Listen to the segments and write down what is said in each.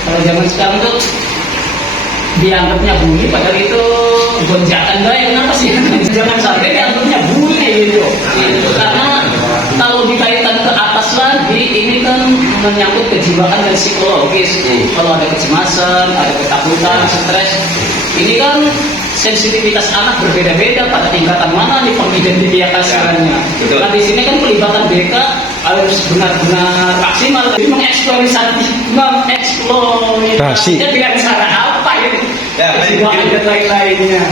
Kalau zaman sekarang tuh dianggapnya bully, padahal itu gonjatan doang. Kenapa sih? Jangan sampai dianggapnya bully gitu. Karena kalau dikaitkan ke atas lagi, ini kan menyangkut kejiwaan dan psikologis. Kalau ada kecemasan, ada ketakutan, stres, ini kan sensitivitas anak berbeda-beda pada tingkatan mana nih pengidentifikasiannya. Nah di sini kan pelibatan BK harus benar-benar maksimal, jadi mengeksploitasi dengan cara apa ini? Kejiwaan dan lain-lainnya.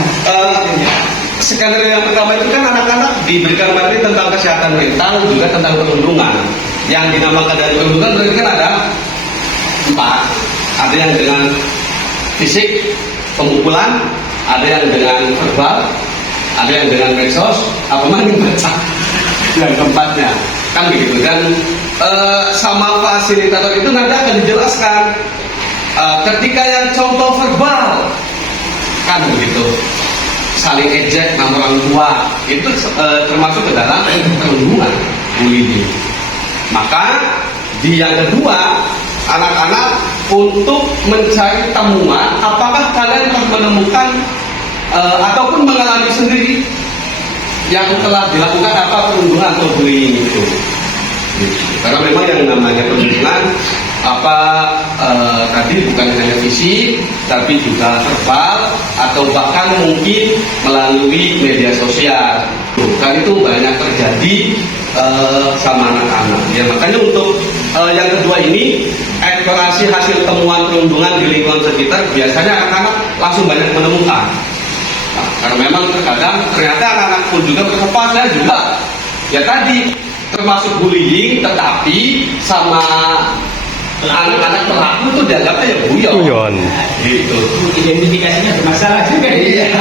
Skenario yang pertama itu kan anak-anak diberikan materi tentang kesehatan mental, juga tentang perundungan. Yang dinamakan dari perundungan berarti kan ada 4. Ada yang dengan fisik, pemukulan, ada yang dengan verbal, ada yang dengan medsos, apa mana baca yang keempatnya kan begitu. Dan sama fasilitator itu nanti akan dijelaskan ketika yang contoh verbal kan begitu, saling ejek nama orang tua itu termasuk ke dalam perundungan, bullying. Maka di yang kedua, anak-anak untuk mencari temuan apakah kalian telah menemukan ataupun mengalami sendiri yang telah dilakukan apa perundungan atau bullying itu. Karena memang yang namanya perundungan tadi bukan hanya fisik tapi juga verbal atau bahkan mungkin melalui media sosial. Dan itu banyak terjadi sama anak-anak. Ya makanya untuk yang kedua ini, eksplorasi hasil temuan perundungan di lingkungan sekitar, biasanya anak-anak langsung banyak menemukan. Nah, karena memang terkadang ternyata anak-anak pun juga bersepas, saya juga ya tadi termasuk bullying, tetapi sama anak-anak pelaku itu dianggapnya ya guyon. Gitu. Identifikasinya bermasalah juga. Iya.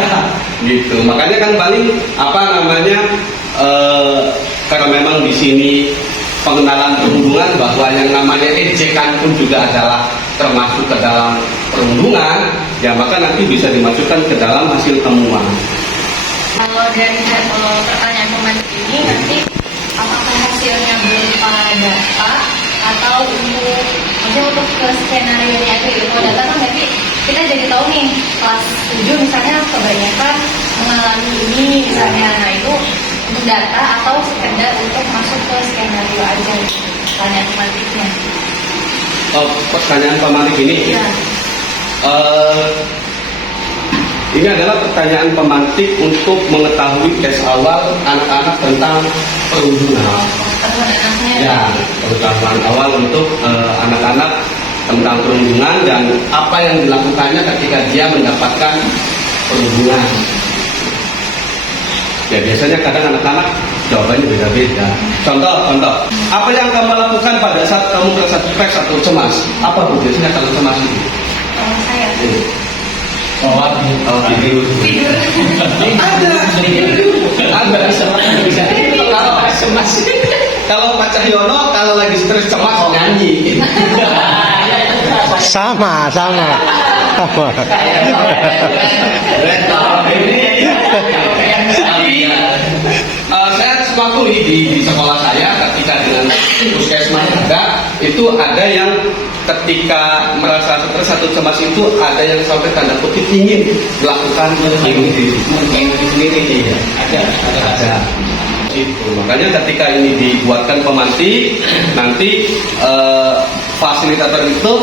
Gitu. Makanya kan paling karena memang di sini pengenalan perundungan bahwa yang namanya ejekan pun juga adalah termasuk ke dalam perundungan, ya maka nanti bisa dimasukkan ke dalam hasil temuan. Kalau dari pertanyaan pemain ini nanti apakah hasilnya berupa data atau untuk ke skenario nya aja gitu. Kalau data kan berarti kita jadi tahu nih kelas 7 misalnya kebanyakan mengalami ini misalnya, nah itu untuk data atau sekedar untuk masuk ke skenario aja gitu, pertanyaan pematiknya. Pertanyaan pematik ini ya. Ini adalah pertanyaan pemantik untuk mengetahui tes awal anak-anak tentang perundungan. Ya, pengetahuan awal untuk anak-anak tentang perundungan dan apa yang dilakukannya ketika dia mendapatkan perundungan. Ya biasanya kadang anak-anak jawabannya beda-beda. Contoh, apa yang kamu lakukan pada saat kamu merasa stres atau cemas? Apa bu biasanya kalau cemas itu? Saya. Tidur. Ada. Kalau Pak Cahyono kalau lagi stres cemas nyanyi. Sama. Saya sewaktu di sekolah saya ketika dengan puskesmas ada yang ketika merasa stres atau cemas itu ada yang sampai tanda kutip ingin melakukan bunuh diri sendiri. Ada. Itu. Makanya ketika ini dibuatkan pemantik, nanti fasilitator itu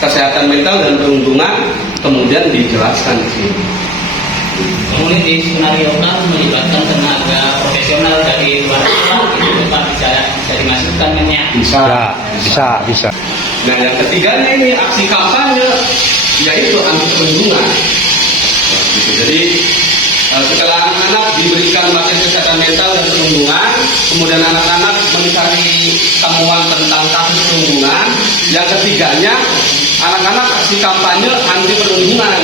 kesehatan mental dan perundungan kemudian dijelaskan di sini. Kemudian di skenario kan melibatkan tenaga profesional dari luar sekolah, itu Pak bisa dimasukkan ya? Bisa. Nah yang ketiganya ini aksi kampanye, yaitu anti perundungan. Gitu. Jadi setelah anak-anak diberikan materi kesehatan mental dan perundungan, kemudian anak-anak mencari temuan tentang kasus perundungan. Yang ketiganya, anak-anak aksi kampanye anti perundungan.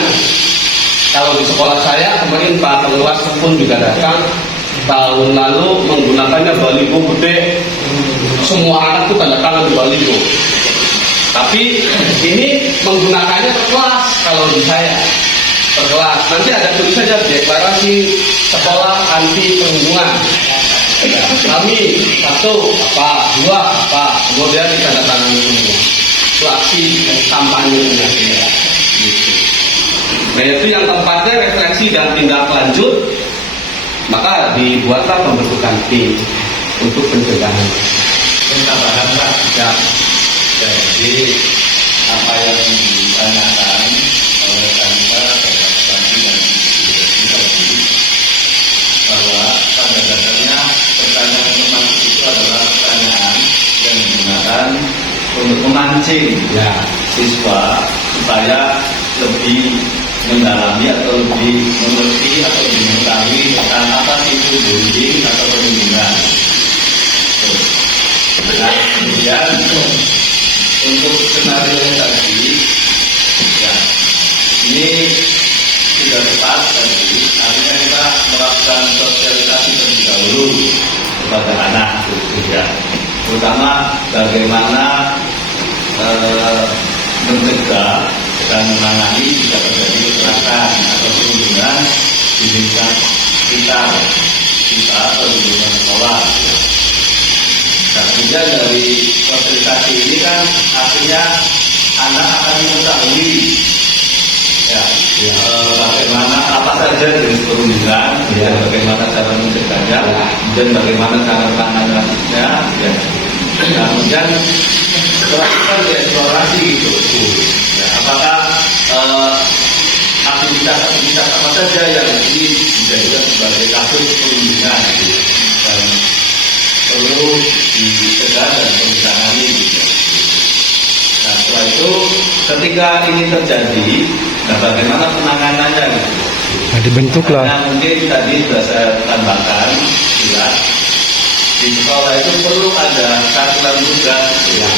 Kalau di sekolah saya kemarin Pak Pengawas pun juga datang tahun lalu menggunakannya baliho gede, semua anak tuh tanda tangan di baliho. Tapi ini menggunakannya per kelas kalau di saya per kelas. Nanti ada tulis saja deklarasi sekolah anti perundungan. Kami 1 apa, 2 apa, kemudian ditandatangani semua. Itu aksi kampanye ya. Nah itu yang tempatnya refleksi dan tindak lanjut, maka dibuatlah pembentukan tim untuk pencegahan. Tambahan Pak, ya. Jadi apa yang ditanyakan oleh Kanita dan tadi bahwa pada dasarnya pertanyaan informasi itu adalah pertanyaan yang digunakan untuk memancing ya siswa supaya lebih mendalami atau lebih mengerti atau lebih mengetahui tentang apa itu bullying atau perundungan. Nah, kemudian untuk skenario yang tadi, ya ini sudah tepat tadi. Artinya kita melakukan sosialisasi terlebih dahulu kepada anak, ya. Terutama bagaimana mencegah dan menangani jika terjadi kekerasan atau perundungan di lingkungan kita atau di lingkungan sekolah. Nah, kemudian dari sosialisasi ini kan artinya anak akan mengetahui ya, bagaimana apa saja jenis perundungan, ya, bagaimana cara mencegahnya, dan bagaimana cara menanganinya. Ya. Nah, kemudian setelah kita dieksplorasi gitu, ya, apakah aktivitas apa saja yang ini dijadikan sebagai kasus perundungan gitu, dan perlu dicegah dan ditangani gitu. Nah setelah itu ketika ini terjadi, nah bagaimana penanganannya gitu? Nah, dibentuklah. Nah mungkin tadi sudah saya tambahkan, ya, di sekolah itu perlu ada satuan tugas ya,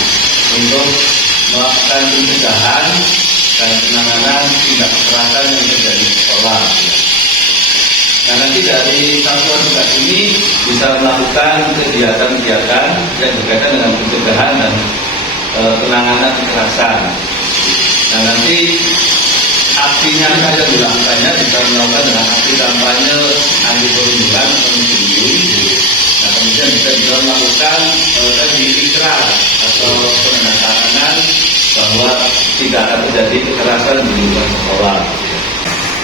untuk melakukan pencegahan dan penanganan tindak kekerasan yang terjadi di sekolah. Ya. Nah nanti dari satuan tugas ini bisa melakukan kegiatan-kegiatan yang berkaitan dengan pencegahan dan penanganan kekerasan. Nah nanti aksinya saja dilakukannya bisa melakukan dengan aksi kampanye anti perundungan atau bullying. Nah kemudian bisa juga melakukan tadi ikrar atau penandatanganan bahwa tidak akan terjadi kekerasan di lingkungan sekolah.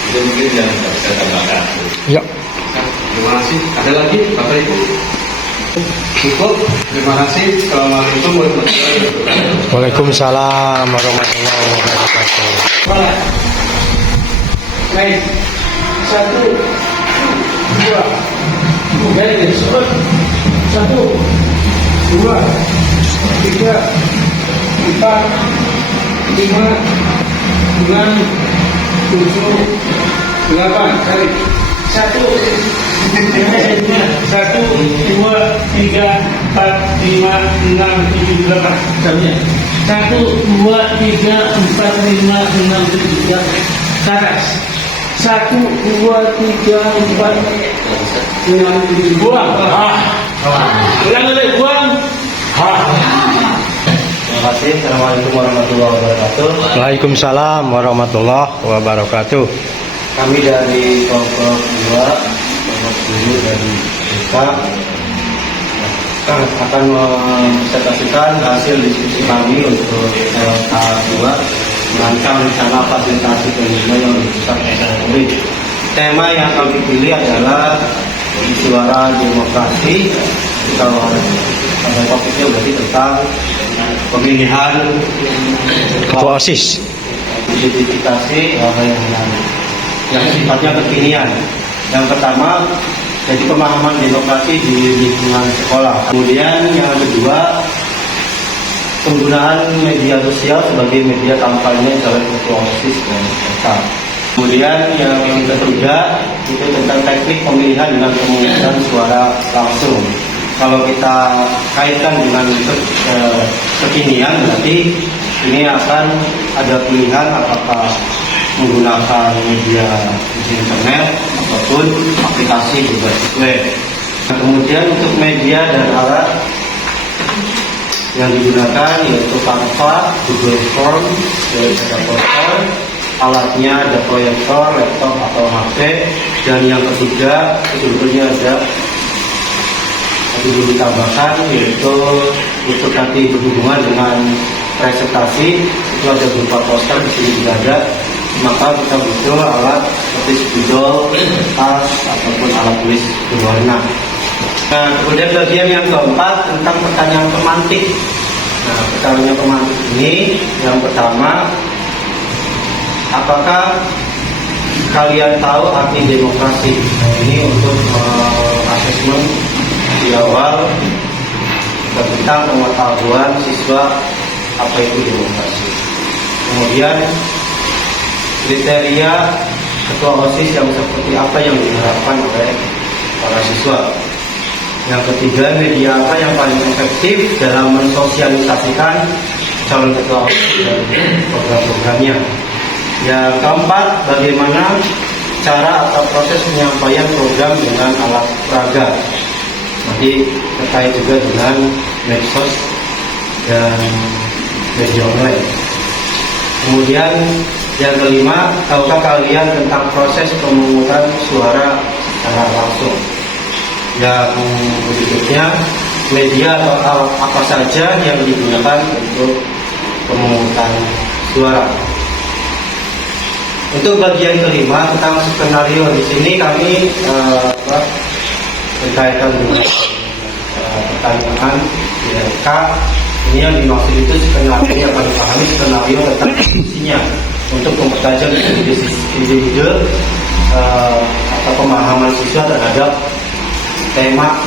Itu mungkin yang saya tambahkan. Ya. Terima kasih. Ada lagi Bapak Ibu? Cukup. Terima kasih. Assalamualaikum warahmatullahi wabarakatuh. Waalaikumsalam warahmatullahi wabarakatuh. Baik. 1, 2. Dari sebut 1, 2, 3, 4, 5, 6, 7, 8. Kali 1, 2, 3, 4, 5, 6, 7, 8. Jamnya 1, 2, 3, 4, 5, 6, 7, 8. Ke atas 1, 2, 3, 4, 5, 7. Buang. Ulang lagi, buang. Terima kasih. Assalamualaikum warahmatullahi wabarakatuh. Waalaikumsalam warahmatullahi wabarakatuh. Kami dari kelompok 2, kelompok 7 dari desa akan mempresentasikan hasil diskusi kami untuk tahap 2 merancang rencana fasilitasi pengguna yang diputuskan oleh tema yang kami pilih adalah suara demokrasi. Kalau pada topiknya berarti tentang pemilihan Ketua OSIS. identifikasi yang sifatnya kekinian. Yang pertama, jadi pemahaman demokrasi di lingkungan sekolah. Kemudian yang kedua, penggunaan media sosial sebagai media kampanye oleh ketua OSIS dan peserta. Kemudian yang ketiga itu tentang teknik pemilihan dengan pemungutan suara langsung. Kalau kita kaitkan dengan kekinian berarti ini akan ada pilihan apakah menggunakan media di internet ataupun aplikasi berbasis web. Nah, kemudian untuk media dan alat yang digunakan yaitu Canva, Google Form, ada poster, alatnya ada proyektor, laptop atau HP, dan yang ketiga sebetulnya ada dulu ditambahkan yaitu untuk nanti berhubungan dengan presentasi itu ada berupa poster di sini juga ada, maka kita butuh alat seperti spidol, tas ataupun alat tulis berwarna. Nah, kemudian bagian yang keempat tentang pertanyaan pemantik. Nah, pertanyaan pemantik ini yang pertama, apakah kalian tahu arti demokrasi? Nah, ini untuk asesmen di awal tentang pengetahuan siswa apa itu demokrasi. Kemudian kriteria ketua OSIS yang seperti apa yang diharapkan oleh para siswa. Yang ketiga, media apa yang paling efektif dalam mensosialisasikan calon ketua OSIS dan program-programnya. Yang keempat, bagaimana cara atau proses penyampaian program dengan alat peraga. Nanti terkait juga dengan medsos dan media online. Kemudian yang kelima, tahukah kalian tentang proses pemungutan suara secara langsung? Yang berikutnya, media atau alat apa saja yang digunakan untuk pemungutan suara. Untuk bagian kelima tentang skenario, di sini kami berkaitan dengan pertanyaan ILK. Ini yang dimaksud itu skenario yang kami pahami, skenario tentang diskusinya untuk mempertajam ide-ide atau pemahaman siswa terhadap tema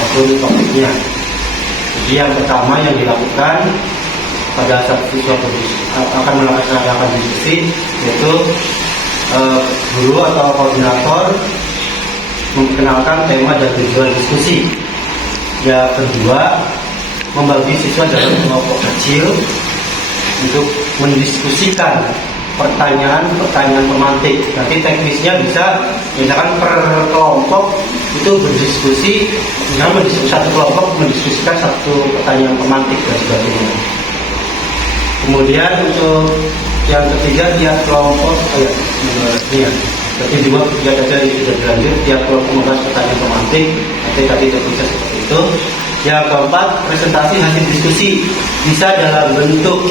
atau topiknya. Jadi yang pertama yang dilakukan pada saat siswa akan melaksanakan diskusi yaitu guru atau koordinator memperkenalkan tema dan tujuan diskusi. Yang kedua, membagi siswa dalam kelompok kecil untuk mendiskusikan pertanyaan-pertanyaan pemantik. Nanti teknisnya bisa misalkan per kelompok itu berdiskusi, misalnya satu kelompok mendiskusikan satu pertanyaan pemantik dan sebagainya. Kemudian untuk yang ketiga, tiap kelompok tapi juga tidak ada yang sudah berlanjut, tiap kelompok membahas pertanyaan pemantik. Nanti tadi terpisah seperti itu. Yang keempat, presentasi hasil diskusi bisa dalam bentuk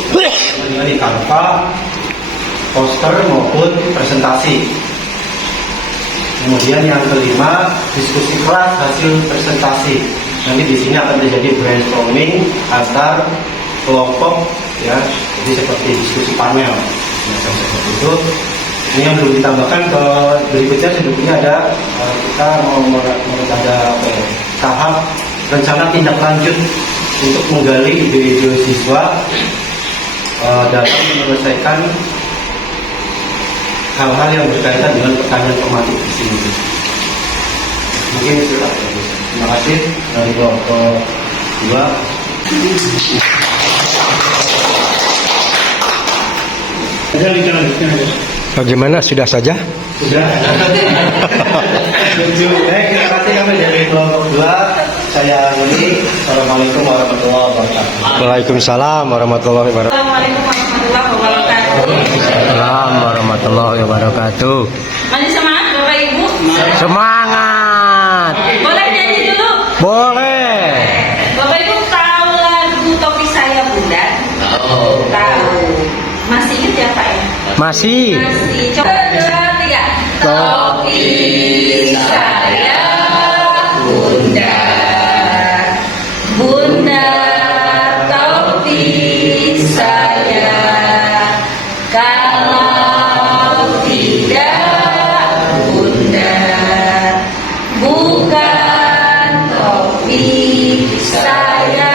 di Canva, poster maupun presentasi. Kemudian yang kelima, diskusi kelas hasil presentasi. Nanti di sini akan terjadi brainstorming antar kelompok, ya, jadi seperti diskusi panel. Nah, seperti itu. Ini yang belum ditambahkan ke berikutnya sebetulnya ada kita mau ada tahap rencana tindak lanjut untuk menggali ide-ide siswa dalam menyelesaikan hal-hal yang berkaitan dengan pertanyaan pemantik di sini. Mungkin itu lah. Terima kasih dari kelompok 2. Jadi kita lanjutkan aja. Bagaimana, sudah saja? Sudah. Baik, terima kasih kami dari kelompok 2. Saya Yuli. Assalamualaikum warahmatullahi wabarakatuh. Waalaikumsalam warahmatullahi wabarakatuh. Assalamualaikum warahmatullahi wabarakatuh. Waalaikumsalam warahmatullahi wabarakatuh. Masih semangat Bapak Ibu? Semangat. Boleh nyanyi dulu? Boleh. Bapak Ibu tahu lagu Topi Saya Bunda? Tahu. Masih ingat ya Pak ya? Masih. Masih. Coba 2, 3. Topi saya Bunda, Bunda topi saya, kalau tidak Bunda bukan topi saya.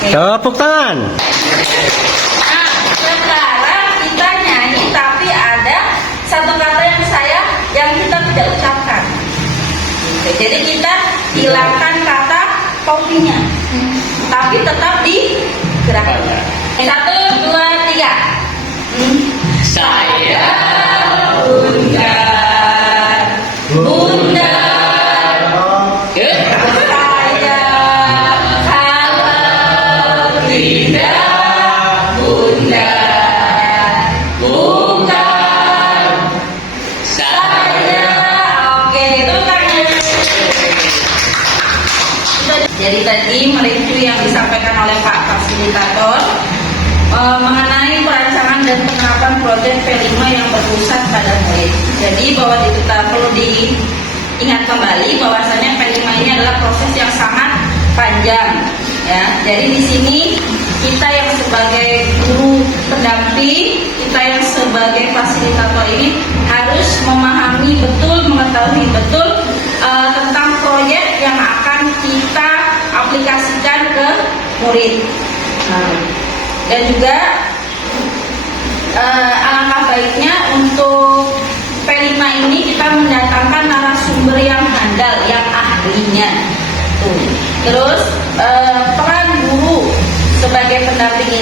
Oke. Tepuk tangan. Nah, sekarang kita nyanyi tapi ada satu kata yang kita tidak ucapkan. Jadi kita hilangkan kata topinya, tapi tetap digerakkan. Satu, dua, tiga. Saya Bunda. Bunda. Saya kalau tidak Bunda. Bukan. Saya. Oke, itu tangan. Jadi tadi mereview yang disampaikan oleh Pak Fasilitator mengenai perancangan dan penerapan proyek P5 yang berpusat pada murid. Jadi bahwa kita perlu diingat kembali bahwasanya P5 ini adalah proses yang sangat panjang. Ya, jadi di sini kita yang sebagai guru pendamping, kita yang sebagai fasilitator ini harus memahami betul, mengetahui betul tentang proyek yang akan kita aplikasikan ke murid. Dan juga alangkah baiknya untuk P5 ini kita mendatangkan narasumber yang handal, yang ahlinya. Terus peran guru sebagai pendamping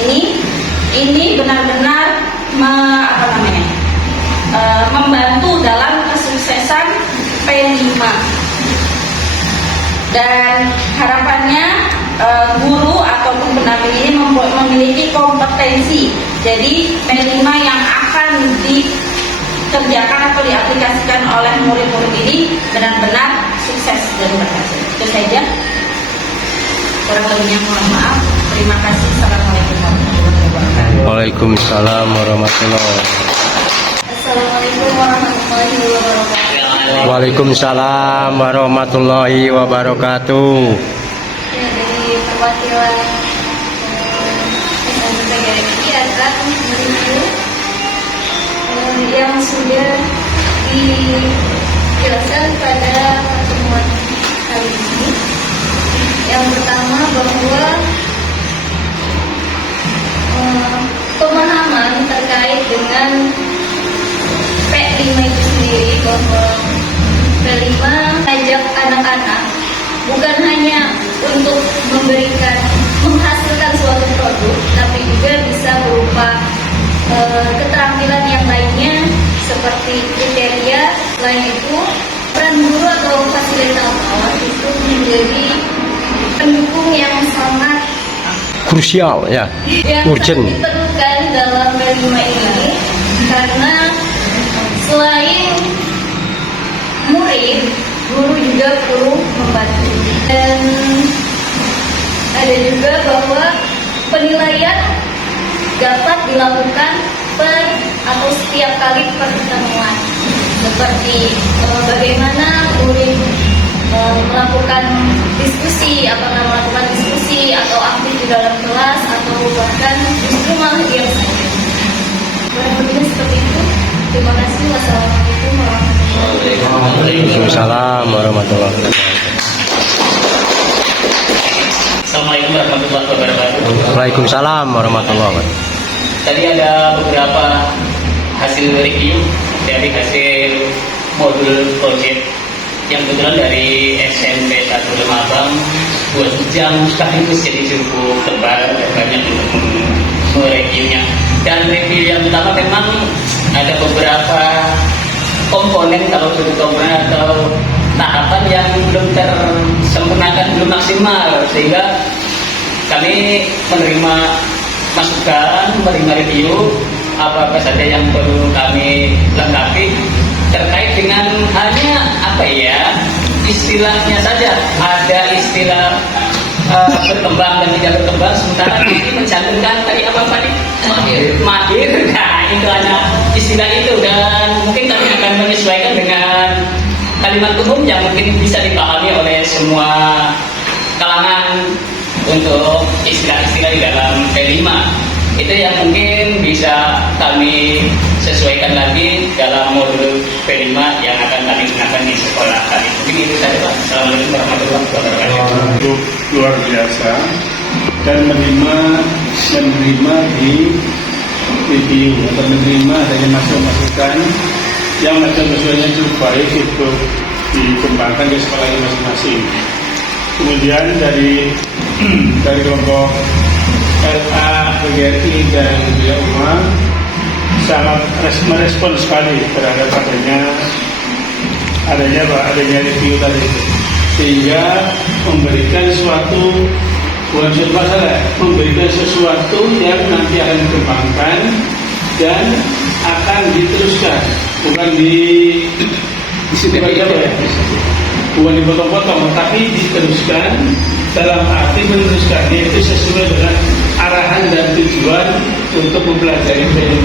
ini benar-benar membantu dalam kesuksesan P5. Dan harapannya guru ataupun pendamping ini memiliki kompetensi. Jadi P5 yang akan dikerjakan atau diaplikasikan oleh murid-murid ini benar-benar sukses dan berhasil. Itu saja. Kurang lebihnya mohon maaf. Terima kasih. Assalamualaikum warahmatullahi wabarakatuh. Waalaikumsalam warahmatullahi wabarakatuh. Assalamualaikum warahmatullahi wabarakatuh. Waalaikumsalam warahmatullahi wabarakatuh. Ya, dari perwakilan SMPGRI akan mereview yang sudah dijelaskan pada pertemuan kali ini. Yang pertama bahwa pemahaman terkait dengan P5 itu sendiri, bahwa P5 ajak anak-anak bukan hanya untuk menghasilkan suatu produk, tapi juga bisa berupa keterampilan yang lainnya seperti kriteria. Selain itu, peran guru atau fasilitator itu menjadi pendukung yang sangat Krusial ya, yang urgent. diperlukan dalam P5 ini, karena selain murid, guru juga perlu membantu. Dan ada juga bahwa penilaian dapat dilakukan atau setiap kali pertemuan, seperti bagaimana murid melakukan diskusi, apakah melakukan diskusi atau aktif di dalam kelas atau bahkan justru malah diam saja. Kurang lebihnya seperti itu. Terima kasih. Wassalamualaikum warahmatullahi wabarakatuh. Waalaikumsalam warahmatullahi wabarakatuh. Assalamualaikum warahmatullahi wabarakatuh. Waalaikumsalam warahmatullahi wabarakatuh. Tadi ada beberapa hasil review dari hasil modul project yang kebetulan dari SMP 1 Lemabang 2 jam sekaligus, jadi cukup tebal dan banyak untuk mereviewnya. Dan review yang pertama memang ada beberapa komponen, kalau sudut komponen atau tahapan yang belum tersempurnakan, belum maksimal, sehingga kami menerima masukan, menerima review apa saja yang perlu kami lengkapi terkait dengan hanya istilahnya saja. Ada istilah berkembang dan tidak berkembang, sementara ini mencantumkan tadi apa Pak? Mahir. Nah, itu hanya istilah itu, dan mungkin kami akan menyesuaikan dengan kalimat umum yang mungkin bisa dipahami oleh semua kalangan untuk istilah-istilah di dalam P5. Itu yang mungkin bisa kami sesuaikan lagi dalam modul P5 yang akan kami gunakan di sekolah kali. Mungkin itu saja Pak. Assalamualaikum warahmatullahi wabarakatuh. Untuk luar biasa dan menerima di review atau menerima adanya masukan yang masukannya cukup baik untuk dikembangkan di sekolah masing-masing. Kemudian dari kelompok LA PGRI dan Beliau Umar sangat merespon sekali terhadap adanya review tadi, sehingga memberikan suatu bukan suatu masalah, memberikan sesuatu yang nanti akan dikembangkan dan akan diteruskan, bukan bukan dipotong-potong, tapi diteruskan dalam arti meneruskan, yaitu sesuai dengan arahan dan tujuan untuk mempelajari teknik